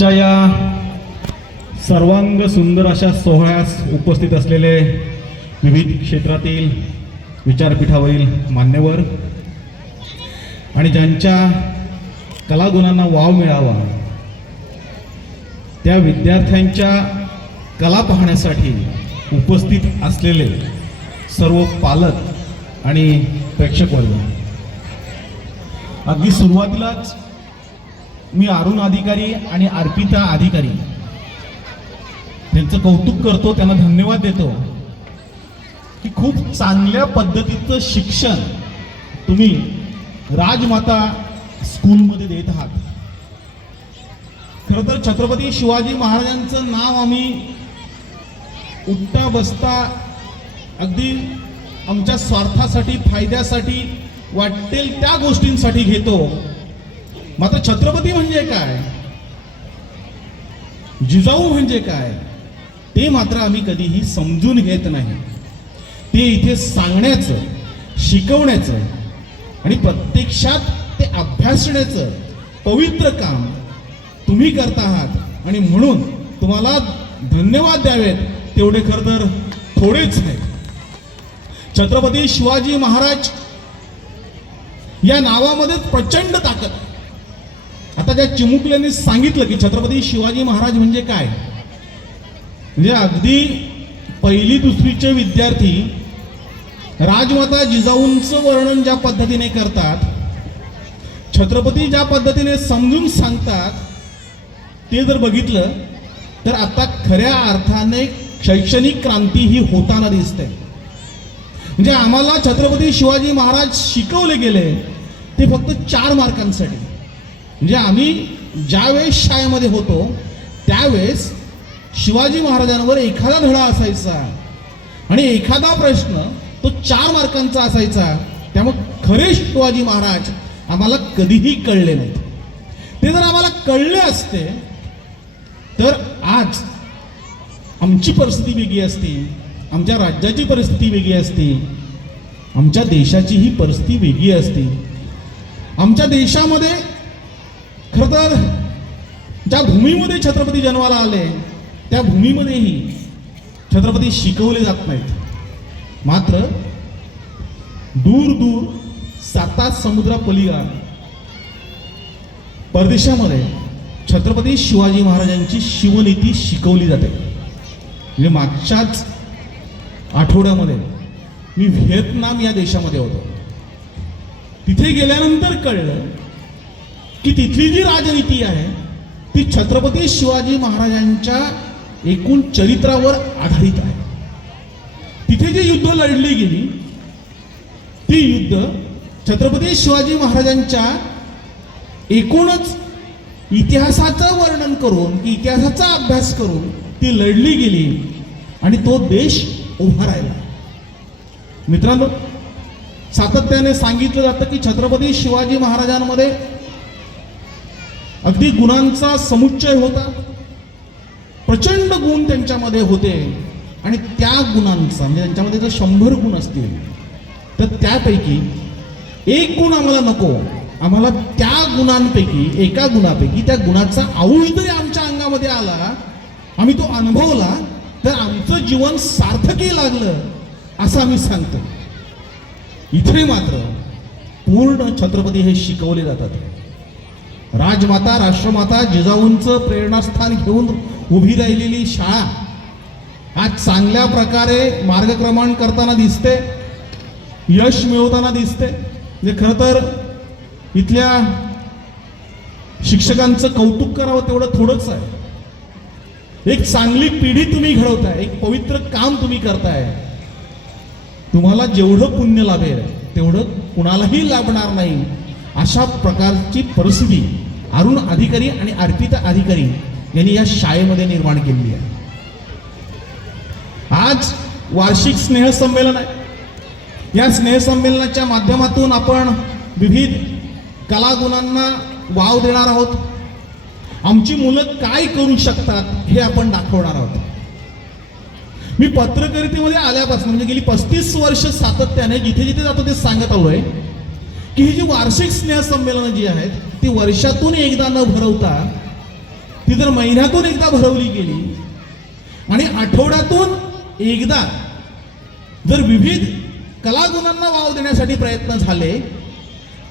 आजच्या या सर्वांग सुंदर अशा सोहळ्यास उपस्थित असलेले विविध क्षेत्रातील विचारपीठावरील मान्यवर आणि ज्यांच्या कलागुणांना वाव मिळावा त्या विद्यार्थ्यांच्या कला पाहण्यासाठी उपस्थित असलेले सर्व पालक आणि प्रेक्षक वर्ग अगदी सुरुवातीलाच मी अरुण अधिकारी आणि अर्पिता अधिकारी. त्यांचं कौतुक करतो त्यांना धन्यवाद देतो. की खूप चांगल्या पद्धतीचं शिक्षण तुम्ही राजमाता स्कूलमध्ये देत आहात. खरं तर छत्रपती शिवाजी महाराजांचं नाव आम्ही उठता बसता अगदी आमच्या स्वार्थासाठी फायद्यासाठी वाटेल त्या गोष्टींसाठी घेतो. मात्र छत्रपती म्हणजे काय? जिजाऊ म्हणजे काय? ते मात्र आम्ही कधीही समजून घेत नाही. ते इथे सांगण्याचं शिकवण्याचं आणि प्रत्यक्षात ते अभ्यासण्याचं पवित्र काम तुम्ही करत आहात. आणि म्हणून तुम्हाला धन्यवाद द्यावेत. तेवढे खरं तर थोडेच नाही छत्रपती शिवाजी महाराज या नावामध्येच प्रचंड ताकद आहे. आता ज्या चिमुकल्यांनी सांगितलं की छत्रपती शिवाजी महाराज म्हणजे काय? म्हणजे अगदी पहिली दुसरीचे विद्यार्थी राजमाता जिजाऊंचं वर्णन ज्या पद्धतीने करतात छत्रपती ज्या पद्धतीने समजून सांगतात ते जर बघितलं तर आता खऱ्या अर्थाने शैक्षणिक क्रांती ही होताना दिसते. म्हणजे आम्हाला छत्रपती शिवाजी महाराज शिकवले गेले ते फक्त चार मार्कांसाठी. म्हणजे आम्ही ज्यावेळेस शाळेमध्ये होतो त्यावेळेस शिवाजी महाराजांवर एखादा धडा असायचा. आणि एखादा प्रश्न तो चार मार्कांचा असायचा. त्यामुळे खरे शिवाजी महाराज आम्हाला कधीही कळले नाहीत. ते जर आम्हाला कळले असते तर आज आमची परिस्थिती वेगळी असती आमच्या राज्याची परिस्थिती वेगळी असती आमच्या देशाची ही परिस्थिती वेगळी असती. आमच्या देशामध्ये खरं तर ज्या भूमीमध्ये छत्रपती जन्माला आले त्या भूमीमध्येही छत्रपती शिकवले जात नाहीत. मात्र दूर दूर सातात समुद्रा परदेशामध्ये छत्रपती शिवाजी महाराजांची शिवनीती शिकवली जाते. म्हणजे मागच्याच आठवड्यामध्ये मी व्हिएतनाम या देशामध्ये होतो. तिथे गेल्यानंतर कळलं की तिथली जी राजनीती आहे ती छत्रपती शिवाजी महाराजांच्या एकूण चरित्रावर आधारित आहे. तिथे जी युद्ध लढली गेली ती युद्ध छत्रपती शिवाजी महाराजांच्या एकूणच इतिहासाचं वर्णन करून की इतिहासाचा अभ्यास करून ती लढली गेली आणि तो देश उभा राहिला. मित्रांनो सातत्याने सांगितलं जातं की छत्रपती शिवाजी महाराजांमध्ये अगदी गुणांचा समुच्चय होता. प्रचंड गुण त्यांच्यामध्ये होते. आणि त्या गुणांचा म्हणजे त्यांच्यामध्ये जर शंभर गुण असतील तर त्यापैकी एक गुण आम्हाला नको. आम्हाला त्या गुणांपैकी एका गुणापैकी त्या गुणाचा आऊश जरी आमच्या अंगामध्ये आला आम्ही तो अनुभवला तर आमचं जीवन सार्थकी लागलं असं आम्ही सांगतो. इथे मात्र पूर्ण छत्रपती हे शिकवले जातात. राजमाता राष्ट्रमाता जिजाऊंचं प्रेरणास्थान घेऊन उभी राहिलेली शाळा आज चांगल्या प्रकारे मार्गक्रमण करताना दिसते यश मिळवताना दिसते. म्हणजे खरं तर इथल्या शिक्षकांचं कौतुक करावं तेवढं थोडंच आहे. एक चांगली पिढी तुम्ही घडवताय एक पवित्र काम तुम्ही करताय. तुम्हाला जेवढं पुण्य लाभेल तेवढं कुणालाही लाभणार नाही अशा प्रकारची परिस्थिती अरुण अधिकारी आणि अर्पिता अधिकारी यांनी या शाळेमध्ये निर्माण केलेली आहे. आज वार्षिक स्नेहसंमेलन आहे. या स्नेहसंमेलनाच्या माध्यमातून आपण विविध कलागुणांना वाव देणार आहोत. आमची मुलं काय करू शकतात हे आपण दाखवणार आहोत. मी पत्रकारितेमध्ये आल्यापासून म्हणजे गेली पस्तीस वर्ष सातत्याने जिथे जिथे जातो ते सांगत आलोय की ही जी वार्षिक स्नेहसंमेलनं जी आहेत ती वर्षातून एकदा न भरवता ती जर महिन्यातून एकदा भरवली गेली आणि आठवड्यातून एकदा जर विविध कलागुणांना वाव देण्यासाठी प्रयत्न झाले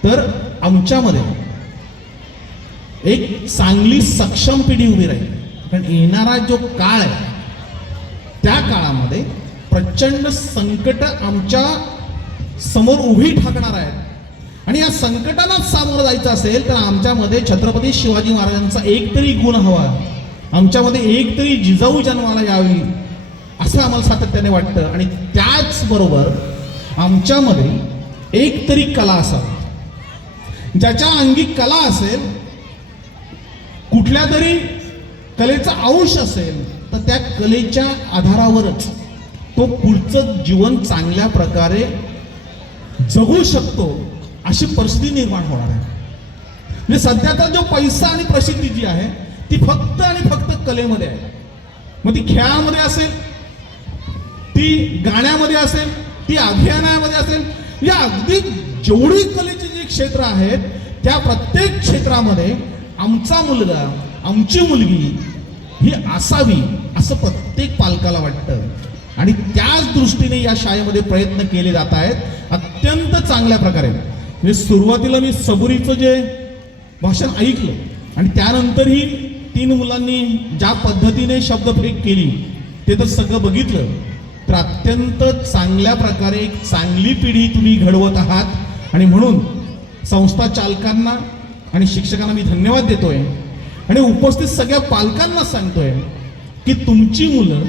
तर आमच्यामध्ये एक चांगली सक्षम पिढी उभी राहील. कारण येणारा जो काळ आहे त्या काळामध्ये प्रचंड संकट आमच्यासमोर उभी ठाकणार आहेत. आणि या संकटाला सामोरं जायचं असेल तर आमच्यामध्ये छत्रपती शिवाजी महाराजांचा एक तरी गुण हवा. आमच्यामध्ये एक तरी जिजाऊ जन्माला यावी असं आम्हाला सातत्याने वाटतं. आणि त्याचबरोबर आमच्यामध्ये एक तरी कला असावी. ज्याच्या अंगी कला असेल कुठल्या तरी कलेचा अंश असेल तर त्या कलेच्या आधारावरच तो पुढचं जीवन चांगल्या प्रकारे जगू शकतो. अशी परिस्थिती निर्माण होणार आहे. म्हणजे सध्याचा जो पैसा आणि प्रसिद्धी जी आहे ती फक्त आणि फक्त कलेमध्ये आहे. मग ती खेळामध्ये असेल ती गाण्यामध्ये असेल ती अभियानामध्ये असेल या अगदी जेवढी कलेची जी क्षेत्र आहेत त्या प्रत्येक क्षेत्रामध्ये आमचा मुलगा आमची मुलगी ही असावी असं प्रत्येक पालकाला वाटतं. आणि त्याच दृष्टीने या शाळेमध्ये प्रयत्न केले जात आहेत अत्यंत चांगल्या प्रकारे. म्हणजे सुरुवातीला मी सबुरीचं जे भाषण ऐकलं आणि त्यानंतरही तीन मुलांनी ज्या पद्धतीने शब्दफेक केली ते तर सगळं बघितलं. तर अत्यंत चांगल्या प्रकारे एक चांगली पिढी तुम्ही घडवत आहात. आणि म्हणून संस्था चालकांना आणि शिक्षकांना मी धन्यवाद देतोय. आणि उपस्थित सगळ्या पालकांना सांगतोय की तुमची मुलं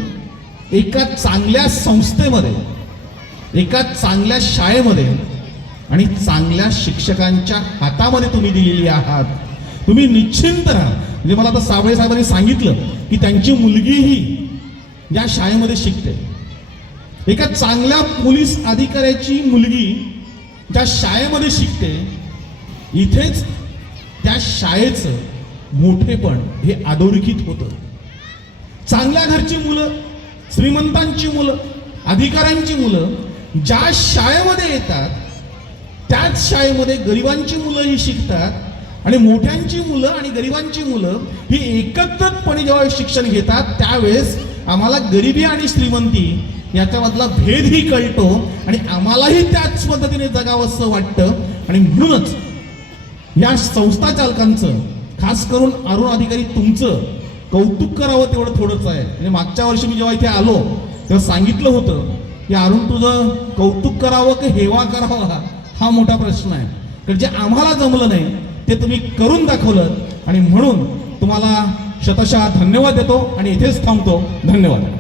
एका चांगल्या संस्थेमध्ये एका चांगल्या शाळेमध्ये आणि चांगल्या शिक्षकांच्या हातामध्ये तुम्ही दिलेली आहात. तुम्ही निश्चिंत राहा. म्हणजे मला आता साबळे साहेबांनी सांगितलं की त्यांची मुलगीही या शाळेमध्ये शिकते. एका चांगल्या पोलीस अधिकाऱ्याची मुलगी ज्या शाळेमध्ये शिकते इथेच त्या शाळेचं मोठेपण हे अधोरेखित होतं. चांगल्या घरची मुलं श्रीमंतांची मुलं अधिकाऱ्यांची मुलं ज्या शाळेमध्ये येतात त्याच शाळेमध्ये गरिबांची मुलं ही शिकतात आणि मोठ्यांची मुलं आणि गरिबांची मुलं ही एकत्रितपणे जेव्हा शिक्षण घेतात त्यावेळेस आम्हाला गरिबी आणि श्रीमंती याच्यामधला भेदही कळतो आणि आम्हालाही त्याच पद्धतीने जगावंसं वाटतं. आणि म्हणूनच या संस्था चालकांचं खास करून अरुण अधिकारी तुमचं कौतुक करावं तेवढं थोडंच आहे. म्हणजे मागच्या वर्षी मी जेव्हा इथे आलो तेव्हा सांगितलं होतं की अरुण तुझं कौतुक करावं की हेवा करावा? हा- मोठा प्रश्न आहे. कारण जे आम्हाला जमलं नाही ते तुम्ही करून दाखवलं आणि म्हणून तुम्हाला शतशः धन्यवाद देतो आणि इथेच थांबतो. धन्यवाद.